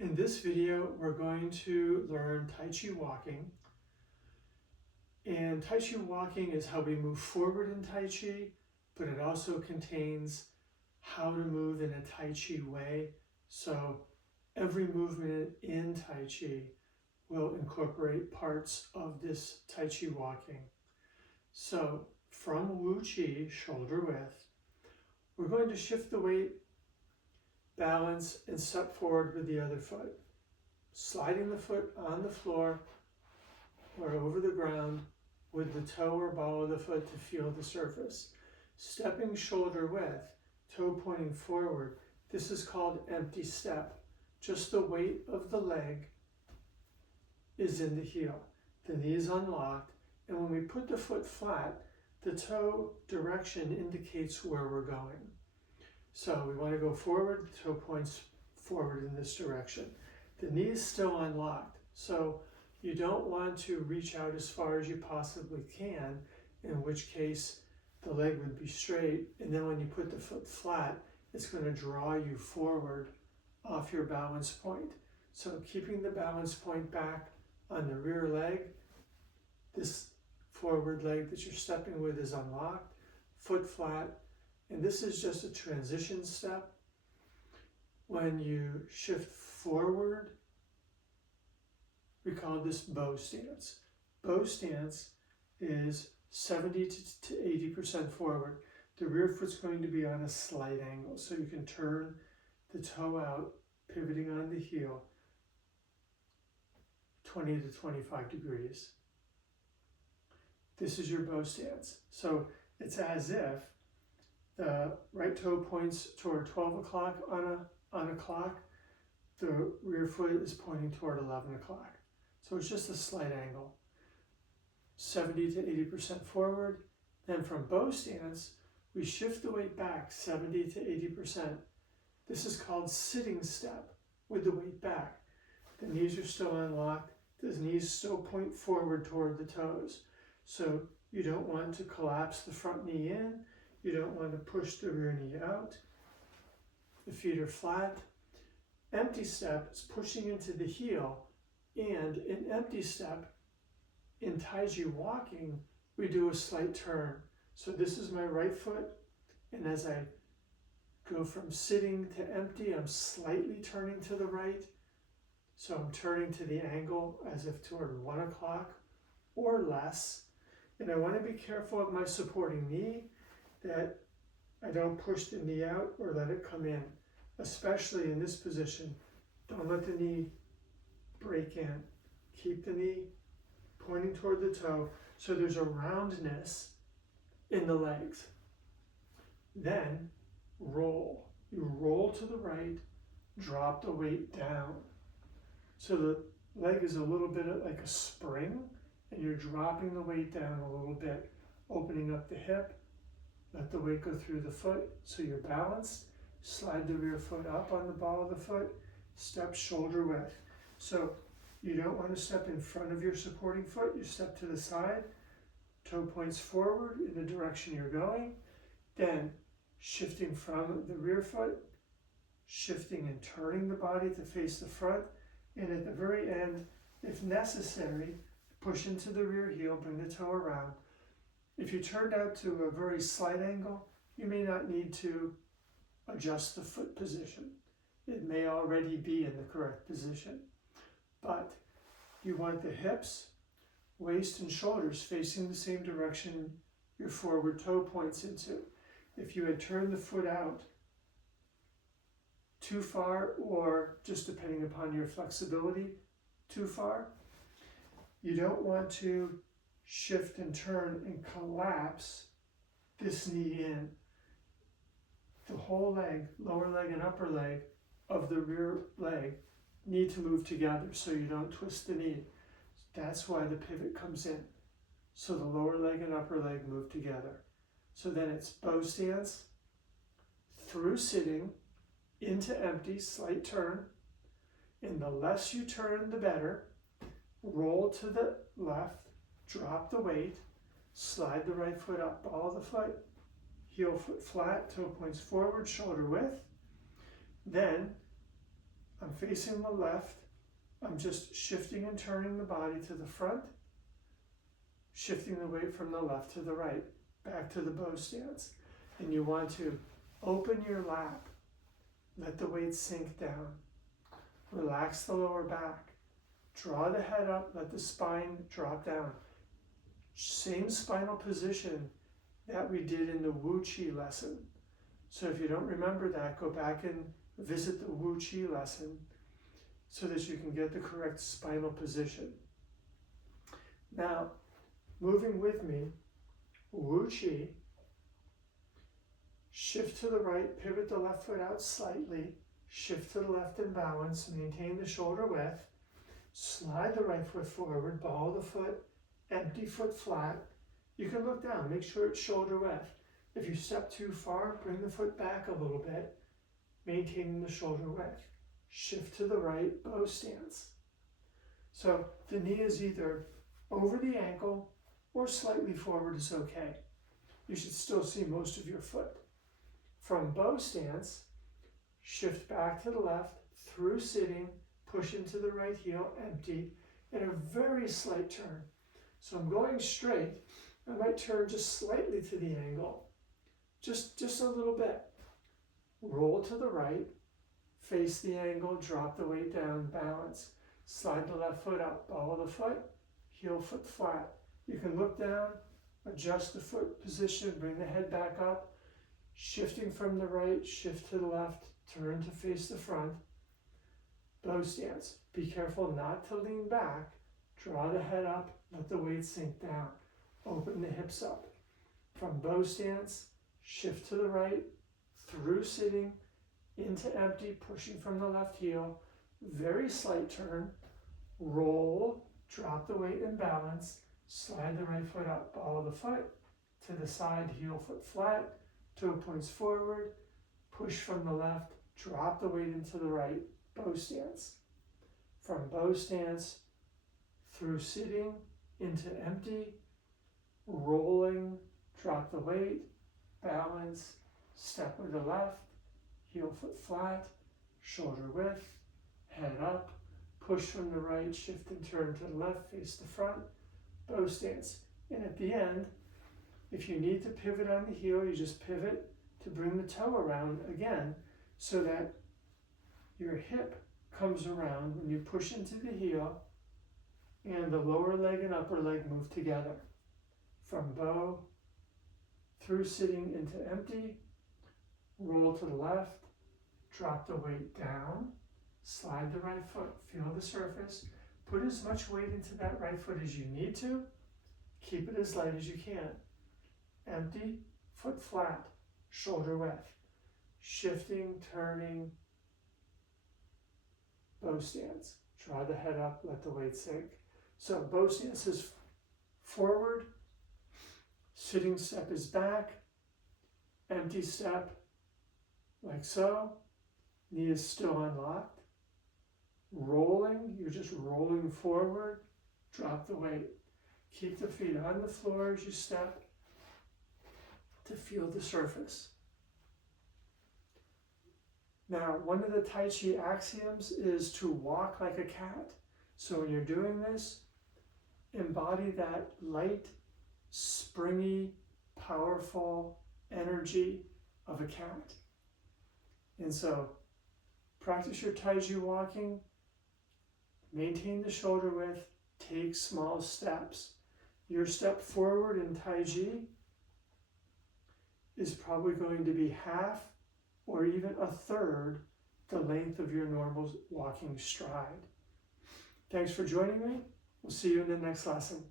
In this video, we're going to learn Tai Chi walking. And Tai Chi walking is how we move forward in Tai Chi, but it also contains how to move in a Tai Chi way. So every movement in Tai Chi will incorporate parts of this Tai Chi walking. So from Wu Chi, shoulder width, we're going to shift the weight, balance, and step forward with the other foot, sliding the foot on the floor or over the ground with the toe or ball of the foot to feel the surface. Stepping shoulder width, toe pointing forward. This is called empty step. Just the weight of the leg is in the heel. The knee is unlocked, and when we put the foot flat, the toe direction indicates where we're going. So we want to go forward, the toe points forward in this direction. The knee is still unlocked, so you don't want to reach out as far as you possibly can, in which case the leg would be straight, and then when you put the foot flat, it's going to draw you forward off your balance point. So keeping the balance point back on the rear leg, this forward leg that you're stepping with is unlocked, foot flat, and this is just a transition step. When you shift forward, we call this bow stance. Bow stance is 70 to 80% forward. The rear foot's going to be on a slight angle, so you can turn the toe out, pivoting on the heel, 20 to 25 degrees. This is your bow stance. So it's as if the right toe points toward 12 o'clock on a clock, the rear foot is pointing toward 11 o'clock. So it's just a slight angle. 70 to 80% forward. Then from bow stance, we shift the weight back 70 to 80%. This is called sitting step with the weight back. The knees are still unlocked. The knees still point forward toward the toes. So you don't want to collapse the front knee in. You don't want to push the rear knee out. The feet are flat. Empty step is pushing into the heel. And in empty step, in Tai Chi walking, we do a slight turn. So this is my right foot, and as I go from sitting to empty, I'm slightly turning to the right. So I'm turning to the angle as if toward 1 o'clock or less. And I want to be careful of my supporting knee, that I don't push the knee out or let it come in, especially in this position. Don't let the knee break in. Keep the knee pointing toward the toe, so there's a roundness in the legs. Then roll. You roll to the right, drop the weight down. So the leg is a little bit like a spring, and you're dropping the weight down a little bit, opening up the hip. Let the weight go through the foot so you're balanced. Slide the rear foot up on the ball of the foot. Step shoulder width. So you don't want to step in front of your supporting foot. You step to the side. Toe points forward in the direction you're going. Then shifting from the rear foot, shifting and turning the body to face the front. And at the very end, if necessary, push into the rear heel, bring the toe around. If you turned out to a very slight angle, you may not need to adjust the foot position. It may already be in the correct position. But you want the hips, waist, and shoulders facing the same direction your forward toe points into. If you had turned the foot out too far, or just depending upon your flexibility, too far, you don't want to shift and turn and collapse this knee in. The whole leg, lower leg and upper leg of the rear leg, need to move together so you don't twist the knee. That's why the pivot comes in. So the lower leg and upper leg move together. So then it's bow stance, through sitting, into empty, slight turn. And the less you turn, the better. Roll to the left, drop the weight, slide the right foot up, ball of the foot, heel foot flat, toe points forward, shoulder width. Then I'm facing the left. I'm just shifting and turning the body to the front, shifting the weight from the left to the right, back to the bow stance. And you want to open your lap, let the weight sink down, relax the lower back, draw the head up, let the spine drop down. Same spinal position that we did in the Wu Chi lesson. So if you don't remember that, go back and visit the Wu Chi lesson so that you can get the correct spinal position. Now, moving with me, Wu Chi, shift to the right, pivot the left foot out slightly, shift to the left and balance, maintain the shoulder width, slide the right foot forward, ball the foot, empty foot flat. You can look down, make sure it's shoulder width. If you step too far, bring the foot back a little bit, maintaining the shoulder width. Shift to the right, bow stance. So the knee is either over the ankle or slightly forward is okay. You should still see most of your foot. From bow stance, shift back to the left, through sitting, push into the right heel, empty, and a very slight turn. So I'm going straight, I might turn just slightly to the angle, just a little bit. Roll to the right, face the angle, drop the weight down, balance. Slide the left foot up, ball the foot, heel foot flat. You can look down, adjust the foot position, bring the head back up, shifting from the right, shift to the left, turn to face the front. Bow stance. Be careful not to lean back. Draw the head up, let the weight sink down. Open the hips up. From bow stance, shift to the right, through sitting, into empty, pushing from the left heel, very slight turn, roll, drop the weight and balance, slide the right foot up, ball the foot, to the side, heel foot flat, toe points forward, push from the left, drop the weight into the right, bow stance. From bow stance, through sitting, into empty, rolling, drop the weight, balance, step with the left, heel foot flat, shoulder width, head up, push from the right, shift and turn to the left, face the front, bow stance. And at the end, if you need to pivot on the heel, you just pivot to bring the toe around again so that your hip comes around when you push into the heel and the lower leg and upper leg move together. From bow, through sitting into empty, roll to the left, drop the weight down, slide the right foot, feel the surface, put as much weight into that right foot as you need to, keep it as light as you can. Empty, foot flat, shoulder width, shifting, turning, bow stance. Draw the head up, let the weight sink. So bow stance is forward, sitting step is back, empty step like so, knee is still unlocked. Rolling, you're just rolling forward, drop the weight. Keep the feet on the floor as you step to feel the surface. Now, one of the Tai Chi axioms is to walk like a cat. So when you're doing this, embody that light, springy, powerful energy of a cat. And so, practice your Tai Chi walking, maintain the shoulder width, take small steps. Your step forward in Tai Chi is probably going to be half or even a third the length of your normal walking stride. Thanks for joining me. We'll see you in the next lesson.